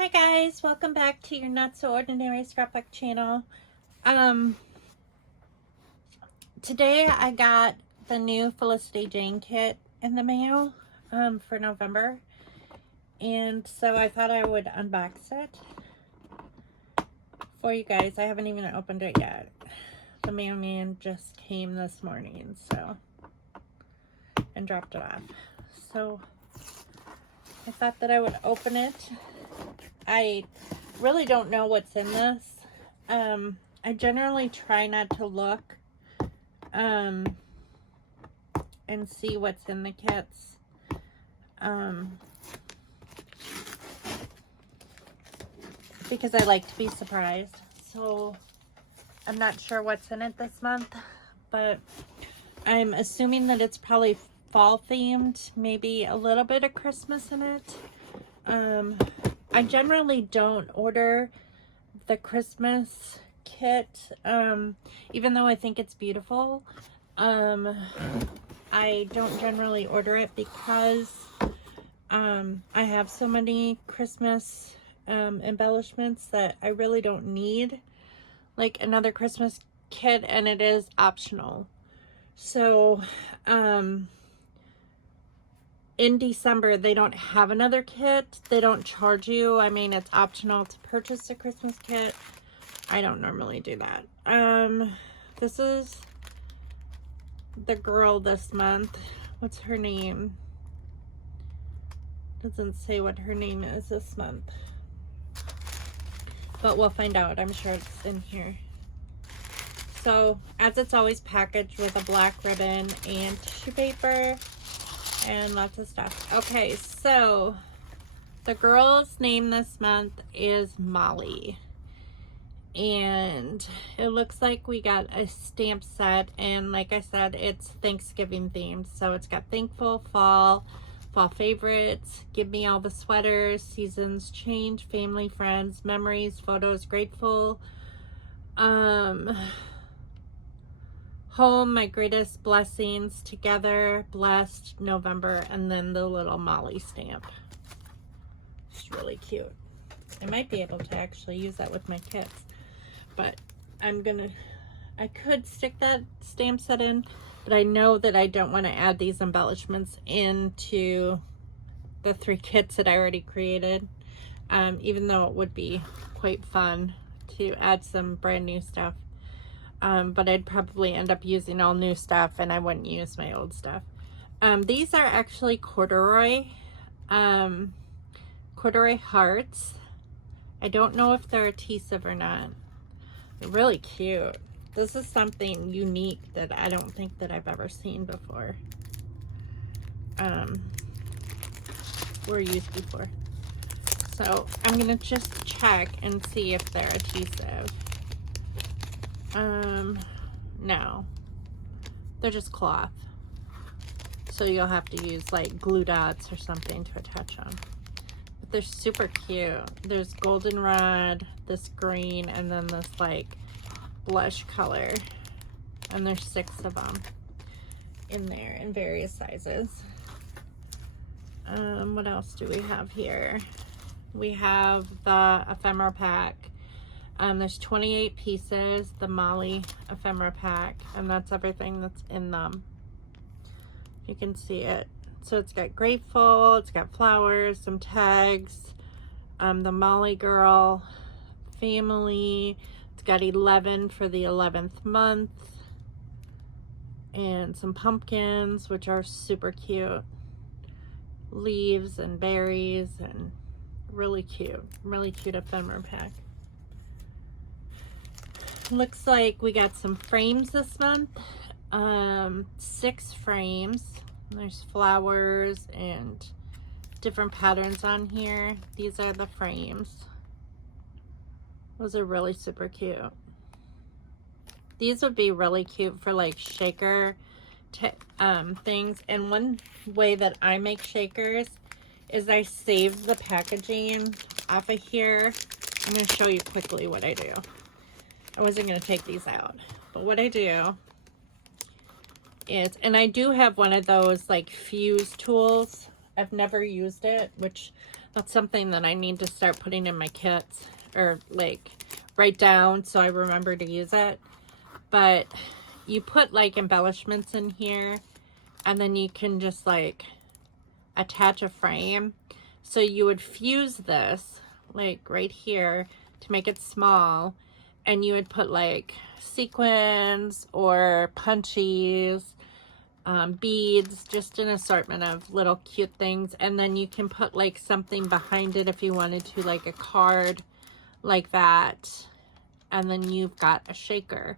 Hi guys, welcome back to your Not So Ordinary Scrapbook channel. Today I got the new Felicity Jane kit in the mail for November, and so I thought I would unbox it for you guys. I haven't even opened it yet. The mailman just came this morning, and dropped it off. So I thought that I would open it. I really don't know what's in this. I generally try not to look and see what's in the kits. Because I like to be surprised. So I'm not sure what's in it this month, but I'm assuming that it's probably fall themed, maybe a little bit of Christmas in it. I generally don't order the Christmas kit, even though I think it's beautiful. I don't generally order it because I have so many Christmas embellishments that I really don't need like another Christmas kit, and it is optional. So in December, they don't have another kit. They don't charge you. I mean, it's optional to purchase a Christmas kit. I don't normally do that. This is the girl this month. What's her name? Doesn't say what her name is this month. But we'll find out. I'm sure it's in here. So, as it's always packaged with a black ribbon and tissue paper and lots of stuff. Okay, so the girl's name this month is Mollie. And it looks like we got a stamp set, and like I said, it's Thanksgiving themed. So it's got thankful, fall favorites, give me all the sweaters, seasons change, family, friends, memories, photos, grateful, home, my greatest blessings, together, blessed, November, and then the little Mollie stamp. It's really cute. I might be able to actually use that with my kits, but I could stick that stamp set in, but I know that I don't want to add these embellishments into the 3 kits that I already created, even though it would be quite fun to add some brand new stuff. But I'd probably end up using all new stuff, and I wouldn't use my old stuff. These are actually corduroy hearts. I don't know if they're adhesive or not. They're really cute. This is something unique that I don't think that I've ever seen before. Or used before. So I'm gonna just check and see if they're adhesive. No. They're just cloth. So you'll have to use like glue dots or something to attach them. But they're super cute. There's goldenrod, this green, and then this like blush color. And there's 6 of them in there in various sizes. What else do we have here? We have the ephemera pack. There's 28 pieces, the Mollie ephemera pack, and that's everything that's in them. You can see it. So it's got grateful, it's got flowers, some tags, the Mollie girl, family. It's got 11 for the 11th month, and some pumpkins, which are super cute. Leaves and berries, and really cute ephemera pack. Looks like we got some frames this month. 6 frames. There's flowers and different patterns on here. These are the frames. Those are really super cute. These would be really cute for like shaker things. And one way that I make shakers is I save the packaging off of here. I'm going to show you quickly what I do. I wasn't going to take these out, but what I do is, and I do have one of those like fuse tools. I've never used it, which That's something that I need to start putting in my kits, or like write down so I remember to use it. But you put like embellishments in here, and then you can just like attach a frame. So you would fuse this like right here to make it small, and you would put like sequins or punchies, beads, just an assortment of little cute things. And then you can put like something behind it if you wanted to, like a card like that. And then you've got a shaker,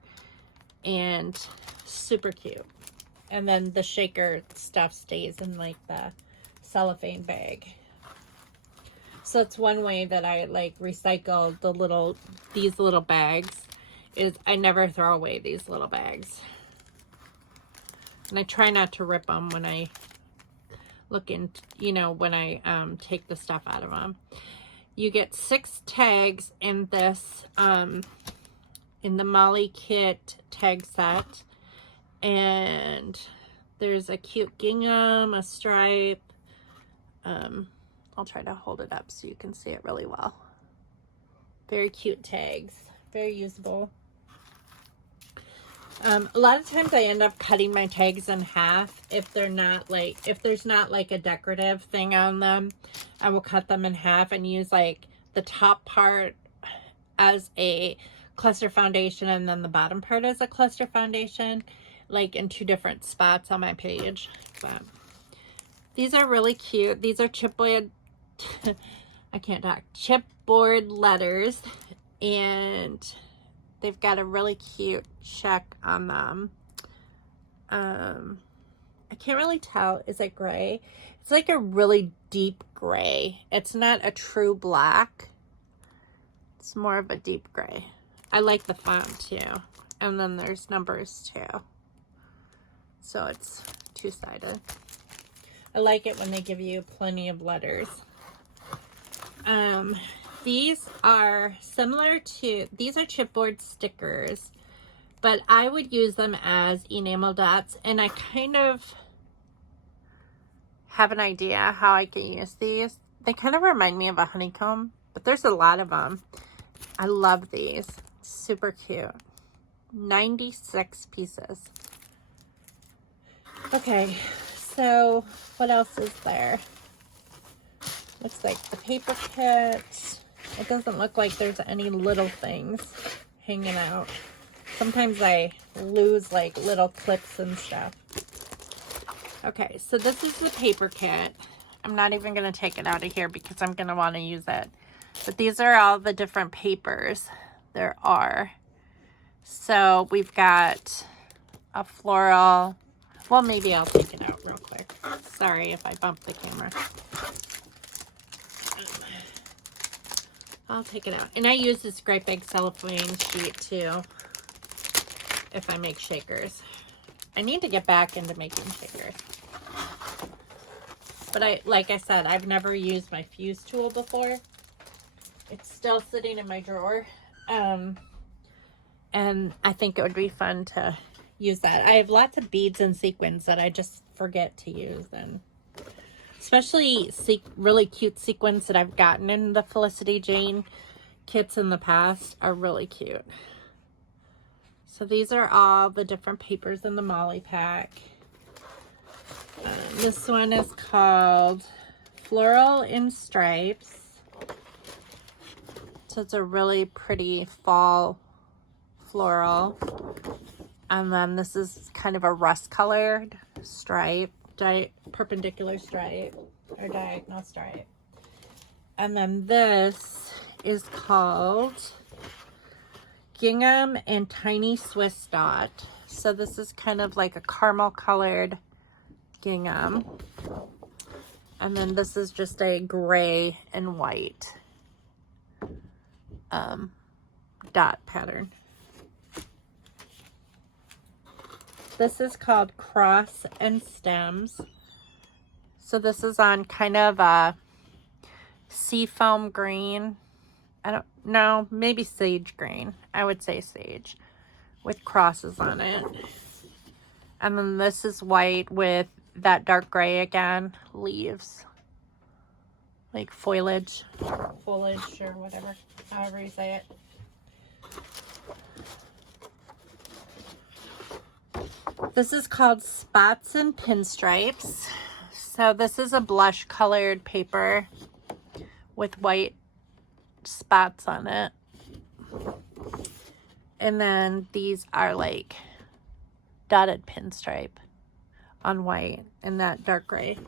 and super cute. And then the shaker stuff stays in like the cellophane bag. So it's one way that I like recycle these little bags, is I never throw away these little bags. And I try not to rip them when I look into, when I take the stuff out of them. You get 6 tags in this, in the Mollie kit tag set. And there's a cute gingham, a stripe. I'll try to hold it up so you can see it really well. Very cute tags, very usable. A lot of times I end up cutting my tags in half if there's not like a decorative thing on them. I will cut them in half and use like the top part as a cluster foundation and then the bottom part as a cluster foundation, like in 2 different spots on my page. But these are really cute. These are chipboard, I can't talk, chipboard letters, and they've got a really cute check on them. I can't really tell. Is it gray? It's like a really deep gray. It's not a true black. It's more of a deep gray. I like the font too. And then there's numbers too. So it's 2-sided. I like it when they give you plenty of letters. These are similar to, these are chipboard stickers, but I would use them as enamel dots, and I kind of have an idea how I can use these. They kind of remind me of a honeycomb, but there's a lot of them. I love these. Super cute. 96 pieces. Okay, so what else is there? Looks like the paper kit. It doesn't look like there's any little things hanging out. Sometimes I lose like little clips and stuff. Okay, so this is the paper kit. I'm not even going to take it out of here because I'm going to want to use it. But these are all the different papers there are. So we've got a floral. Well, maybe I'll take it out real quick. Sorry if I bumped the camera. I'll take it out. And I use this great big cellophane sheet too if I make shakers. I need to get back into making shakers. But like I said, I've never used my fuse tool before. It's still sitting in my drawer. And I think it would be fun to use that. I have lots of beads and sequins that I just forget to use, and especially really cute sequins that I've gotten in the Felicity Jane kits in the past are really cute. So these are all the different papers in the Mollie pack. This one is called Floral in Stripes. So it's a really pretty fall floral. And then this is kind of a rust colored stripe, perpendicular stripe or diagonal stripe. And then this is called Gingham and Tiny Swiss Dot. So this is kind of like a caramel colored gingham. And then this is just a gray and white dot pattern. This is called Cross and Stems. So this is on kind of a seafoam green. I don't know, maybe sage green. I would say sage with crosses on it. And then this is white with that dark gray again, leaves. like foliage or whatever, however you say it. This is called Spots and Pinstripes. So this is a blush colored paper with white spots on it. And then these are like dotted pinstripe on white and that dark gray.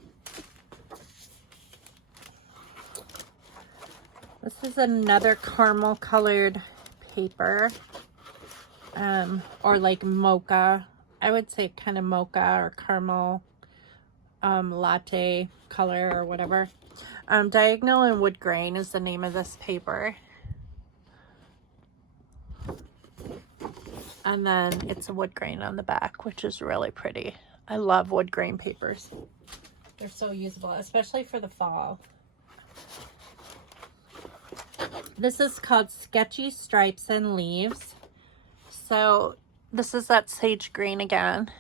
This is another caramel colored paper, or like mocha. I would say kind of mocha or caramel latte color or whatever. Diagonal and Wood Grain is the name of this paper. And then it's a wood grain on the back, which is really pretty. I love wood grain papers. They're so usable, especially for the fall. This is called Sketchy Stripes and Leaves. So this is that sage green again.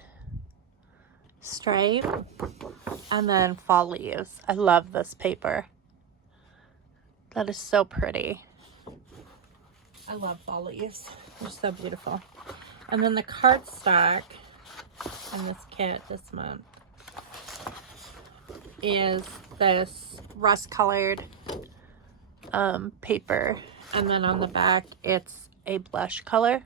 Stripe. And then fall leaves. I love this paper. That is so pretty. I love fall leaves. They're so beautiful. And then the cardstock in this kit this month is this rust colored paper, and then on the back it's a blush color,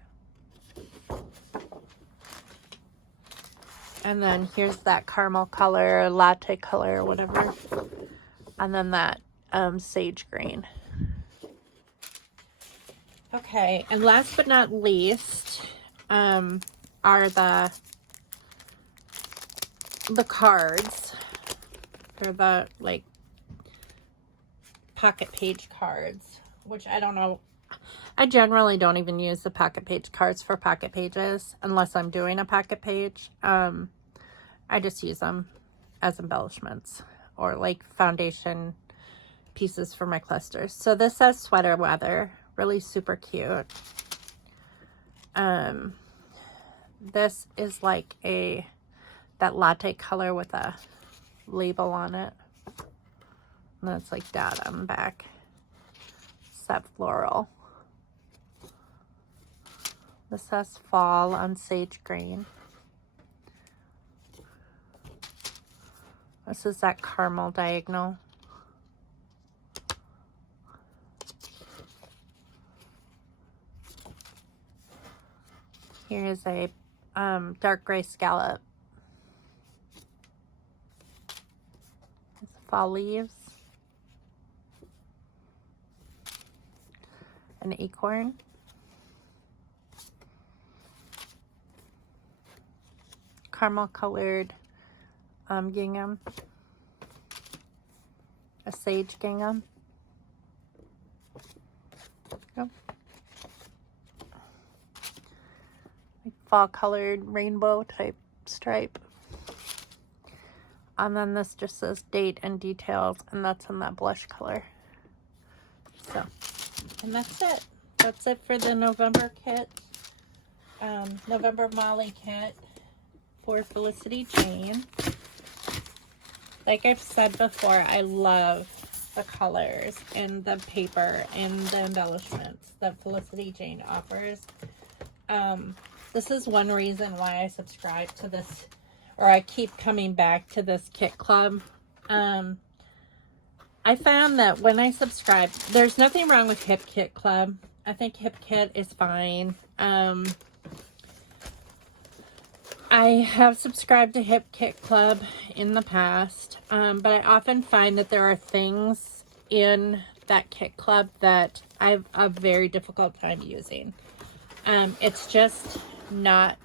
and then here's that caramel color, latte color, whatever, and then that sage green. Okay, and last but not least are the cards. They're the like pocket page cards, which I don't know. I generally don't even use the pocket page cards for pocket pages unless I'm doing a pocket page. I just use them as embellishments or like foundation pieces for my clusters. So this says Sweater Weather, really super cute. This is like that latte color with a label on it. And that's like dot on the back. Set floral. This says Fall on sage green. This is that caramel diagonal. Here is a dark gray scallop. It's fall leaves. An acorn. Caramel colored gingham. A sage gingham. Yep. Fall colored rainbow type stripe. And then this just says date and details, and that's in that blush color. So, and that's it. That's it for the November kit. November Mollie kit for Felicity Jane. Like I've said before, I love the colors and the paper and the embellishments that Felicity Jane offers. This is one reason why I subscribe to this, or I keep coming back to this kit club. I found that when I subscribe, there's nothing wrong with Hip Kit Club. I think Hip Kit is fine. I have subscribed to Hip Kit Club in the past, but I often find that there are things in that kit club that I have a very difficult time using. It's just not,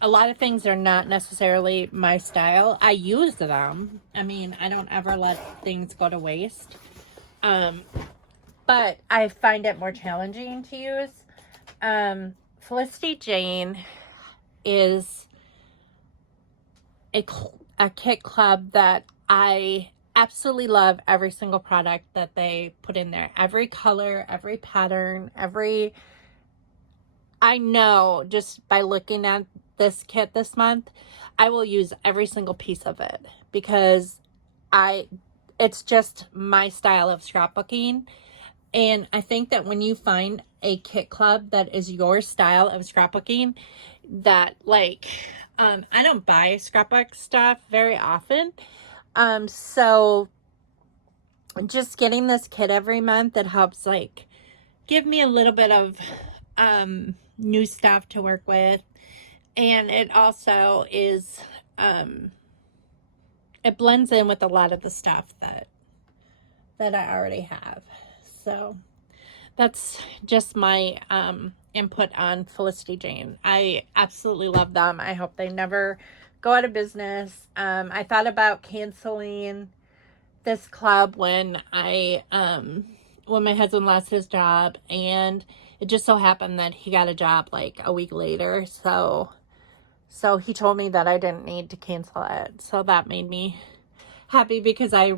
a lot of things are not necessarily my style. I use them. I mean, I don't ever let things go to waste. But I find it more challenging to use. Felicity Jane is a kit club that I absolutely love every single product that they put in there. Every color, every pattern, I know just by looking at this kit this month, I will use every single piece of it because it's just my style of scrapbooking. And I think that when you find a kit club that is your style of scrapbooking, that like, I don't buy scrapbook stuff very often. So just getting this kit every month, it helps like give me a little bit of new stuff to work with. And it also is, it blends in with a lot of the stuff that I already have. So that's just my input on Felicity Jane. I absolutely love them. I hope they never go out of business. I thought about canceling this club when when my husband lost his job, and it just so happened that he got a job like a week later. So he told me that I didn't need to cancel it. So that made me happy, because I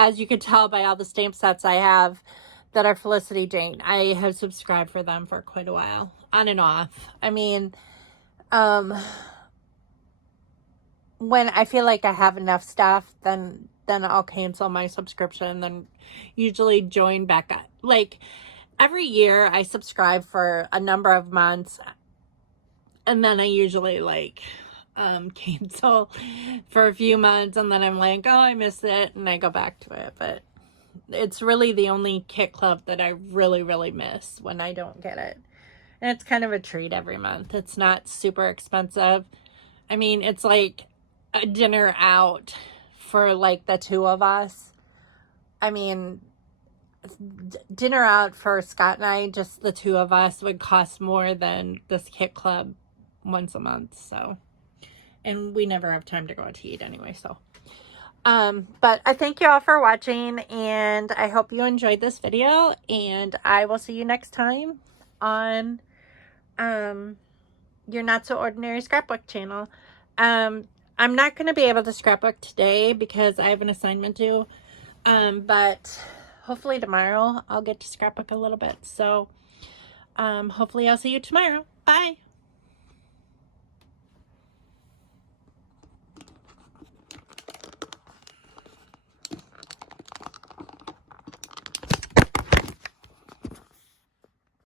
as you could tell by all the stamp sets I have that are Felicity Jane, I have subscribed for them for quite a while, on and off. I mean, when I feel like I have enough stuff, then I'll cancel my subscription, then usually join back up. Like every year I subscribe for a number of months, and then I usually like cancel for a few months, and then I'm like, oh, I missed it, and I go back to it. But it's really the only kit club that I really, really miss when I don't get it. And it's kind of a treat every month. It's not super expensive. I mean, it's like a dinner out for like the two of us. I mean, dinner out for Scott and I, just the two of us, would cost more than this kit club once a month. So, and we never have time to go out to eat anyway. So, but I thank you all for watching, and I hope you enjoyed this video, and I will see you next time on, your Not So Ordinary Scrapbook channel. I'm not going to be able to scrapbook today because I have an assignment due. But hopefully tomorrow I'll get to scrapbook a little bit. So, hopefully I'll see you tomorrow. Bye.